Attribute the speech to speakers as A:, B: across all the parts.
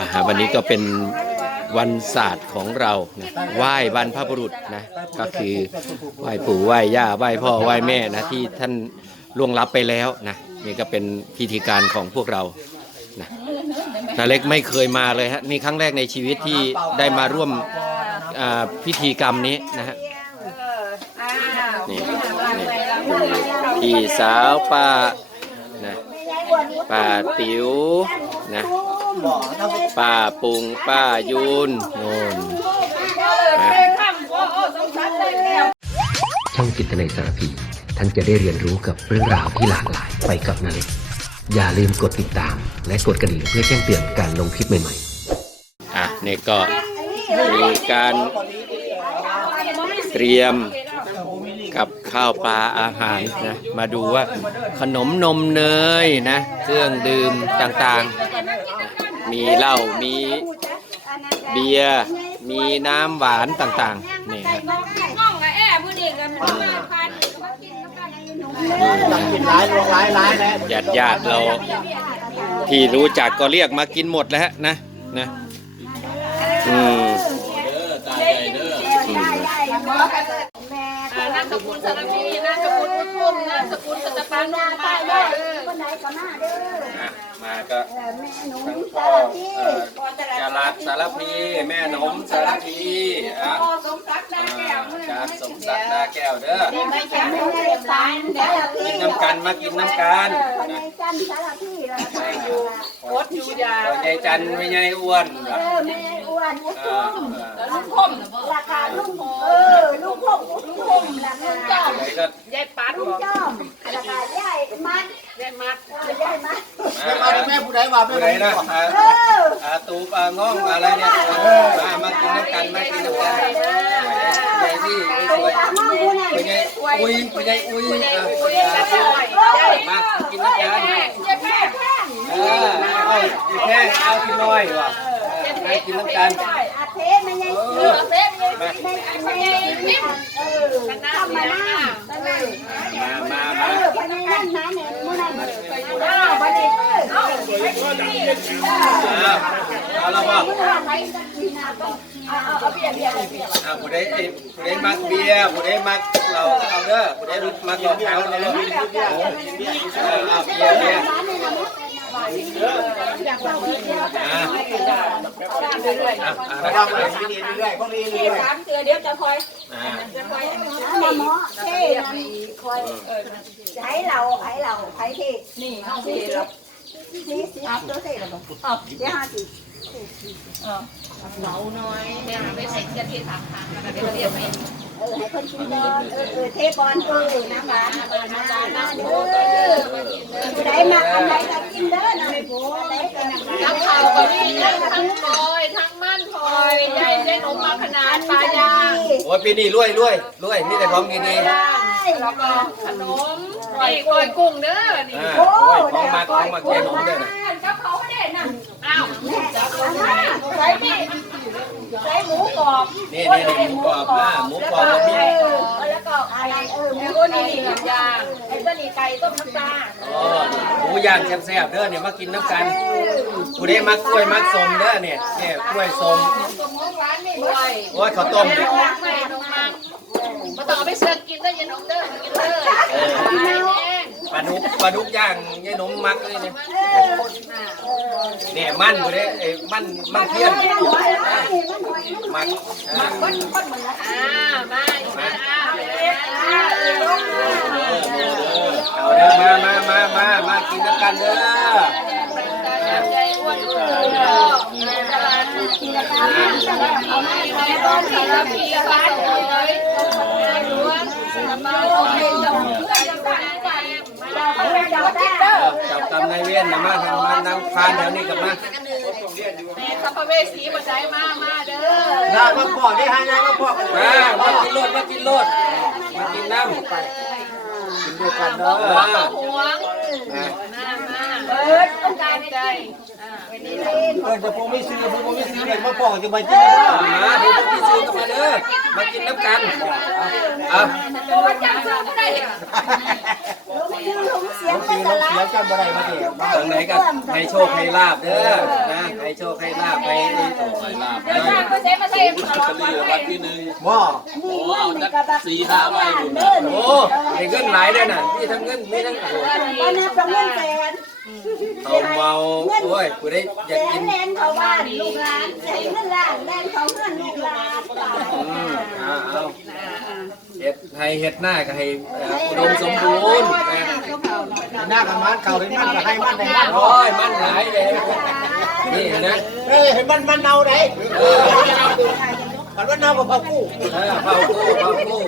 A: อ่าฮะวันนี้ก็เป็นวันศาสตร์ของเรานะไหว้บรรพบุรุษนะ ก็คือไหว้ปู่ไหว้ย่าไหว้พ่อไหว้แม่นะที่ท่านล่วงลับไปแล้วนะนี่ก็เป็นพิธีการของพวกเรานะนาเล็กไม่เคยมาเลยฮะนี่ครั้งแรกในชีวิตที่ได้มาร่วมอ่าพิธีกรรมนี้นะฮะนี่นี่พี่สาวป้านะป้าติ๋วนะ ป้าปุงป้ายุนโน่นนะ
B: ช่องจิตนสารพีท่านจะได้เรียนรู้กับเรื่องราวที่หลากหลายไปกับนาเล็กอย่าลืมกดติดตาม และกดกระดิ่งเพื่อแจ้งเตือนการลงคลิปใหม่ๆ
A: อะนี่ก็มีการเตรียมกับข้าวปลาอาหารนะมาดูว่าขนมนมเนยนะ เครื่องดื่มต่างๆ มีเหล้ามีเบียร์มีน้ำหวานต่างๆนี่ครับ
C: ห้องกับแอร์มือนี่กันมันมาพันมากินน้ำกัน
D: ตักกินร้ายลงร้ายร้ายแล้ว
A: ญาติญาติๆเราที่รู้จักก็เรียกมากินหมดแล้วนะนะอืมอืม
C: นามสกุลสารพีนามสกุลพุทธุมนามสกุลสัตปานุมาเด้อ
E: คนไหนก็มาเด้อ
A: มาก็
E: แม่หนู
A: ทั้ง
E: มี
A: พ่
E: สา
A: อ
E: รที่
A: เอ่อจารัดสารพีแม่หนมสารพีอะ
C: พ่อสมศักดิ์นาแก้วมือ
A: จาสมศักดิ์นาแก้วเด้อ
C: ไม่ใช่
E: แม่
C: ไม่
E: ใน
C: ใช่
E: สาร
C: สาย
E: สารที่
A: กินน้ำกันมากินน้ำกัน
E: คนในจันสารที่เราไป อยู่
C: โคตรอยู่ยา
A: ใจจันทร์ไม่ใหญ่อ้วน
E: เออแม่อ้วนอุ้
A: อ่า
E: ตุ้ม
C: ลุงคม
E: ราคาลุงเออลุงพงลุงพงราคา
C: จ้อม
A: ไหนก็
C: ยายปัด
E: ลุงจ้อมราคาใหญ่มัด
C: ยายมัด
E: ใหญ่มัด
D: แม่มาแม่ผู้ใดว่าแม่
A: ผู้ใดนะอ่า
E: เออ
A: อา ตูปอาง่องอะไรเนี่ยมามากินน้ำกันมากินน้ำกันใหญ่ที่สวย
E: ตามมาผู้ไหน
A: เป็นไงอุ้ยเป็นไงอุ้ยอะ
C: คุยกันหน่อยยาย
A: มากินน้ำกัน
C: แม่ยายแม่
A: เออเอาอีแค่เอากินน้อยว่ะให้กินน้ำกัน
E: อาเทไม่ใหญ่
C: เอ
E: ซื้ อ
C: อเซ็ตยาย
A: มา
E: ไม่ไม่ใหญ่เออทำมาหน้า
A: มามา
E: เอ
A: มา
E: อพนักงานนะเนี่ยมือนั้นอ้าวบัดนี้เออ
A: อ้าวเอาละป่ะ
E: มื่อนั้นไปกินน้ำต้องเอาเอาเอาเบียร์เบียร์เบียร์
A: อ่าผู้ใดผู้ใดมักเบียร์ผู้ใดมักเราเอาเด้อผู้ใดมักเราเอาเอาเอาเอาเบียร์เบียร์ อ่าอ่า
D: ว่ามาที่นี่เรื่อยๆพวกนี้เรื่อย
C: สามเตือเดี๋ยวจะคอย
A: อ่า
C: จะคอย
E: น้ำหมอเท่นั่นคอยใช้เราใช้เราใช้เท่
C: นี่ห้องที่เรา
E: สี่สิบตัวเท่เราบอกเดี๋ยวห้าสิบ
C: เหนาน้อยเนี่ยไม่ใส่กระเทียมสามครั้งแล้วเดี๋ยวเรียกไป
E: เออให้คนกินบอลเออเออเทบอลเออน้ำหวานเออน้ำหวานมาเด้อผู้ใดมาอันไหนก็กินเด้อนะผู้ใดก็น้ำหวาน
C: น้ำเผาก็มีทั้งพลอยทั้งมั่นพลอยยายได้นมมาขนาดปลายาง
A: โอ้ยปีนี้รวยรวยรวยมีแต่ของดี
C: แล้วก็ขนมนี่กล้วยกุ้งเด้อนี่
A: โอ้ยของมักของมักแก่หนมเด้อนะ
C: ก็เขาไม่ได้นั่นอ้
E: อ
C: ใส่มีใส่หมูกรอบ
A: นี่นี่นี่หมูกรอบนะหมูกรอบก็มี
E: เออแล้วก็อะไรเออหมู
C: แล้วก็นี่กับยางไอ้ตัวนี้ไก่ต้มน้ำปลา
A: อ๋อหมูย่างแซ่บๆเด้อเนี่ยมากินน้ำกันผู้ใดมักกล้วยมักสมเด้อเนี่ยเนี่ยกล้วยสม
C: ต้มของร้านนี่ด้วย
A: โอ้ยข้าวต้มเนี่ย
C: มาต่อไปเสิร์ฟกินได้ยันนมเด้อกินเลยเอ
A: ปลาดุกปลาดุกย่างยายหนมมักเลยเนี่ยเนี่ยมันผู้ใดเอ้ยมันมันเทียนมักอ่า
C: อ่ามามาอ่า
A: เอาเด้อมามามามามากินน้ำกันเด้อ
C: ใจอ้วนเลยเอามาใส่ก้อนสีละพีฟ้าเลยล้วนมาโอเคจบเพื่อนจะผ่านไปเราไปจับได้
A: จับตำในเวี ยนนะมาทางมานั่งคานแถวนี้กับมา
C: แม่สัพเวสีมาใจมามาเด้อ
D: ๆงานมาพ่อได้ให้งานมาพ่อกัน
A: มามากินโลดมากินโลดมากินน้ำ
D: กินด้วยกันเนาะ
A: อ่า
C: ห่วง
A: อ่า
C: มามาเปิดต้องการใจ
D: เออจะพวกไม่ซื้อพวกไม่ซื้อเลยมาปอกจะมาจิ้มได้
A: มาเดี๋ยวพวกพี่ซื้อกันมาเด้อมากินน้ำกันเอา
C: โอ้จำซื้อไม่ได้
E: ลงเสียง
D: ล
E: ง
D: เสียงจำอะไรมาดิ
A: ทางไหนกันให้โชคให้ลาบเด้อ นะให้โชคให้ลาบให้โชคให้ลาบ
C: เดี๋ยวทางก็ใช้มาใส่ตลอดวันเลย
D: ว่า
E: นี่เงินนี่ก็แบบสี่ห้าใบเด้อ
A: โอ้มีเงินหลายด้อน่ะพี่ทั้งเงินไมีทั้งโอ้
E: ตอนนั้นประเงินแสน
A: เอาเมาโอ้ยกูได้อยากกิ
E: น
A: น
E: แลนเขาบ้านลูกหลานแสนเงินล้านแลนเขาเงินลูกหลาน
A: อืมเอาเอาเห็ดให้เห็ดหน้าก็ให้เอ่ออุดมสมบูรณ์
D: หน้ากับมันเก่าเลยมันก็ให้มันได้มัน
A: โอ้ยมันหลายเลย นี่นะ
D: เอ้ยเห็นมันมันเน่าได้มันมันเน่ากับผักกู้
A: เออเผากู้เผากู้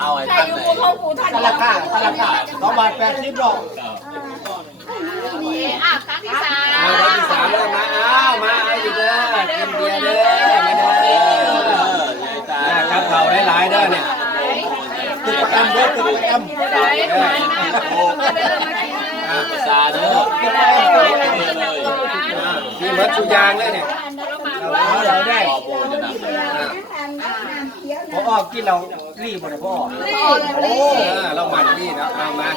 F: เอาไอ้
C: ใคร
F: ท่าน
C: อยู่
F: ไหน
C: ภูเขาปูท่าน
D: ตะละค่าตะละค่าสองบาทแปดสิบดอก
C: อะครั้งที่สาม
A: เอาครั้งที่สามแล้วมาเอามาเอาอีกเด้อกินเบียร์เด้อมาเด้
F: เอ
A: อ
F: อยายตา
A: นะครับเผาได้หลายเด้อเนี่ย
D: ติดประกันเด้อติดประกัน
C: ได้มามาเด้อมากิน
A: อะ
F: ซาเด้อ
D: ติดประกัน
F: เลย
A: อ่ะมีเหมือนสุยางเลยเนี่ย
D: เอาเราได้
F: ขอโบจะนำไป
A: อะ
D: พอออกกินเรารีบหมดเลยพ่อ
A: เออเรามาที่นี่นะเอามา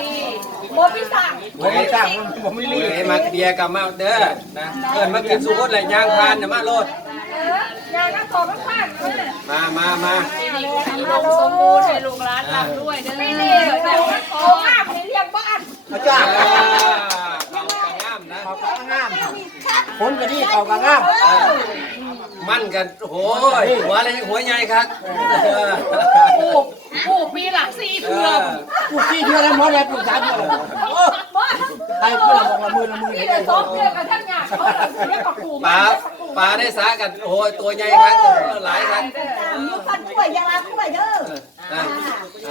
C: โบพี่สั่ง
D: ผมไม่จ้างผมไม่รีบ
A: เฮ้ยมาเบียร์กับมาเด้อนะเกินมากินสุกดเลยยางพานเนี่ยมาโลด
C: เออยาน้ำตกข้างๆเลย
A: มามามา
C: ลงสมบูรณ์ให้ลูกหลานรับด้วยเด้อไม่ดีแต่ว่าขอห้ามให้เรียกบ้าน
D: มาจ้าง
A: อ่าเขากระง่ามนะ
D: เขาก็งาม คนก็ดีเขาก็งาม
A: เออมั่นกันโอ้ยหัวอะไรหัวใหญ่ครับเออ
C: ปลูกปลูกมีหลักสี่
A: เอ
C: เทือ
A: อ
D: กูขี้เดือนแล้วหมดแล้วกูสามเดือนแล้วใครเพื่อนบอกละมือละมือ
C: นี่
D: เลย
C: เดี๋ยวสองเดือนกับท่านงานเขาเรียกกับปู่
A: ปลาปลาได้สากันโอ้ยตัวใหญ่ครับหลายครับ
E: อยู่พันกล้วยยาลากล้วยเด้อ
A: อะ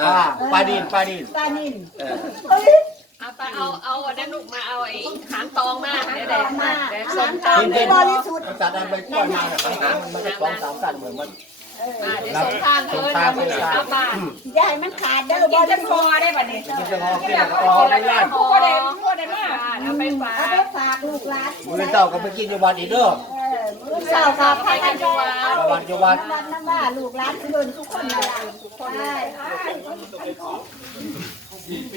D: อ่า
A: อะ
D: ปลาดินปลาดิน
E: ปลานิน
A: เออ
E: เฮ้ย
C: เอาไปเอาเอาอันนั้นลูกมาเอาไอ้หางตองมาเดี๋ยวเดี๋ยว
E: มา
C: เดี๋ยว
E: อา
C: ส้
E: หามร
C: ต
E: ตามที่บริสุทธิ์
D: จัดอันไปก้อนมาเนี่ยมันจะสองสามตันเหมือนมันำ
C: เดี๋ยวส้มทานเพิ่นเอาไปชาวบ้าน
E: อย่าให้มันขาดเด้อ
C: กิ
E: บ่
C: น
E: ได้
C: จะคอได้ป่ะเนี่ย
D: กินจะงอกิน
C: อยาก
D: จะ
C: เอา
D: งอ
C: คน
D: ได้
C: ละ
D: ย่าน
C: คู่ก็ได้คู่ก็ได้มาเอาไปฝา
E: เอา
C: ก
E: ไปฝากลูกหลาน
D: มือเจ้าก็ไปกินอยู่วันอีกเด้อ
E: เออมื้อเช้าก็พากันไปเอา
D: วันอยู่วัน
E: วันน้ำว่าลูกหลานทุกคนทุกคนมาทุกคนได้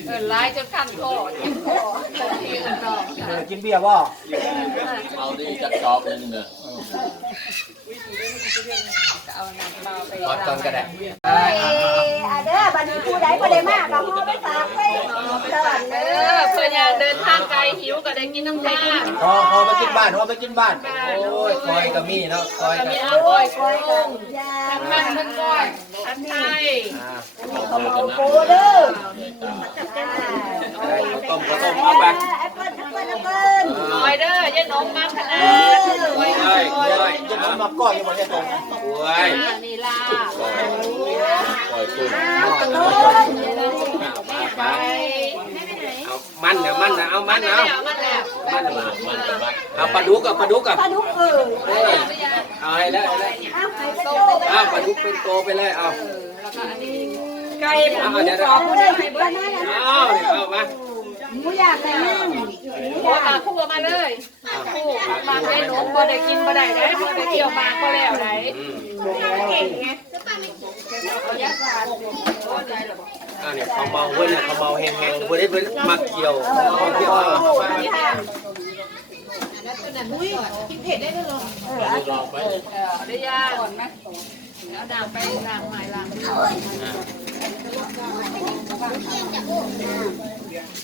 C: เออไล่จนขั้นคอจิ้มคอที่อื่นรอ
D: เออกินเบียร์บ่
F: เอาดีจัดจอบหนึ่งเด้อ
C: เอาน้ำเปล่าไป
A: ทอดก่อนก็ได้
E: เอ้ยอะเด้อบัดนี้ผู้ใดบ่ได้มาก็ฮอไปฝากไปเดิน
C: เอ
E: เด้
C: อ
E: อ
C: เพื่ออยากเดินทางไกล หิวก็ได้กินน้ำตาล
D: พอพอไปกินบ้านพอไปกินบ้าน
A: โอ้ยคอยก็มีเนาะคอยก็
C: มี
A: อ่
C: เอาก้อย
E: ก้อย
C: กุ้
E: กั
C: ง
E: นยา
C: ทั้งมันทั้งก้อยทั้งไทยา
E: เขาเอาโปเด้อ
A: ได้ข้าวต้มข้าวต้มเอาไป
E: แอปเปิ้ลแอปเปิ้ลแอปเปิ้ล
C: ก้อยเด้อยายนมมาขนาดก้อย
A: กล้วยกล้วย
D: จะมาก้อยอยู่บ่ได้ตรง
A: กล้วย
C: นี่ล่ะ
F: ปล่อยกุ้ง
A: ไปเอา มันเนี่ยมันนะเอามันเอา
C: แล้วมันแล้ว
A: มัน
F: มันจะมัด
A: เอาปลาดุกกับปลาดุกกับ
E: ปลาดุกเออ
A: เออเอาให้แล้วให้แล้ว
E: เอาไปไปโตไป
A: เอาปลาดุกเป็นโตไปเลยเอา
C: แล้วก็อันนี้ไก่ห
A: เอา
C: มู
A: เดี๋ยว
C: กรอบ
E: เอาเลยไปบ้านนั่น
A: เอาเนี่ยเอามา
E: หมูอยากไปนั่งหมู
C: หัวยา
E: ก
C: ตาคู่มาเลยคู่บางได้หนมบ่ได้กินบ่ได้ได้บ่ได้เกี่ยวบางบ่แล้วได้
A: อืม
C: เก่งไง
A: อ่าเนี่ยเขาเมาเว้ยเนี่ยเขาเมาแห้งๆเว้ยได้เว้ยมาเกี่ยวมาเกี่ยวเอา
E: โอ้
A: มา
E: ยทาง
C: เออได้ยาก่อนไหมแล้วด่างไปด่างใหม่ล่าง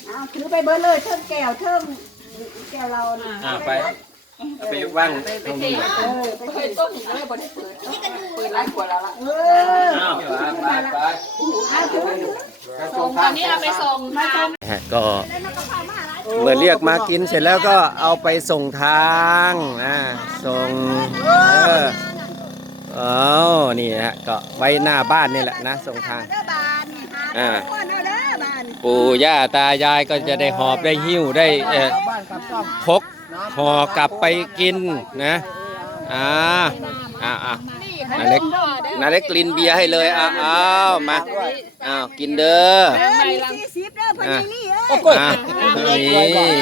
E: เอาถือไปเบิดเลยเทิงแก้วเทิงแก้วเราน่ะ
A: อ่าไปไปว่างตรงนี้
E: เออไป
C: เปิดต้นเลยบ่ได้เปิดเปิดร้านขวดแล้วล่ะ
E: เออ
A: อ้าวไปไป
E: เอาถือ
C: ส่งอันนี้เอาไปส่งทาง
A: ฮะก็เหมือนเรียกมากินเสร็จแล้วก็เอาไปส่งทางนะส่งเออเอานี่ฮะก็ไว้หน้าบ้านนี่แหละนะส่งทาง
E: เด้อบานหา
A: อ่า
E: คนเอาเด้อบาน
A: ปู่ย่าตายายก็จะได้หอบได้หิ้วได้เอ่อ
D: บ้านกับซ่อม
A: พก ห่อกลับไปกินนะอ่าอ่าอ่านาเล็กนาเล็กกลินเบียร์ให้เลยอ้าวอ้าวมาอ้าวกินเด้อ
E: เออมีสี่สิบเด้อเพิ่นยังนี่เอ้ย
A: อะนี่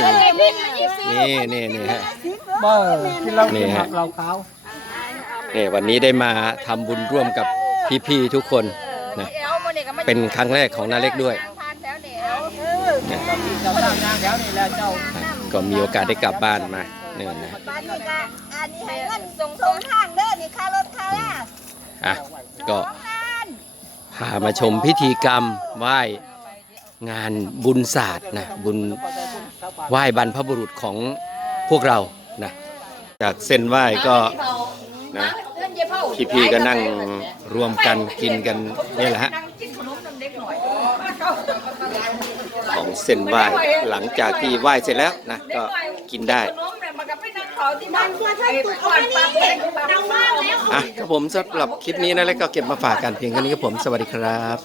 C: เลยพิมพ์มายี่สิบ
A: นี่นี่นี่ฮะ
E: สิบเอ
D: บ่ที่เรา
A: นี่
D: กิน
A: ฮะ
D: ผักเราขาว
A: เนี่ยวันนี้ได้มาทำบุญร่วมกับพี่ๆทุกคนนะเป็นครั้งแรกของนาเล็กด้วย
D: เจ้าสร้างงานแถวนี้แหล้วเจ้า
A: ก็มีโอกาสได้กลับบ้านมาเนี่ยนะ
E: บ้านนี้ก็อันนี้ให้เงินส่งส่งทางเด้อนี่ค่ารถค่าล่า
A: อะก็พามาชมพิธีกรรมไหว้งานบุญศาสตร์นะบุญไหว้บรรพบุรุษของพวกเรานะจากเส้นไหว้ก็นะพี่ๆก็นั่งรวมกันกินกันนี่แหละฮะของ เส้นไหว้หลังจากที่ไหว้เสร็จแล้วนะก็กินได้
E: บ้านตัวท่านตุกเอามานี่ดังมากแล้ว
A: อะครับผมสำหรับคลิปนี้นะแล้วก็เก็บมาฝากกันเพียงแค่นี้ครับผมสวัสดีครับ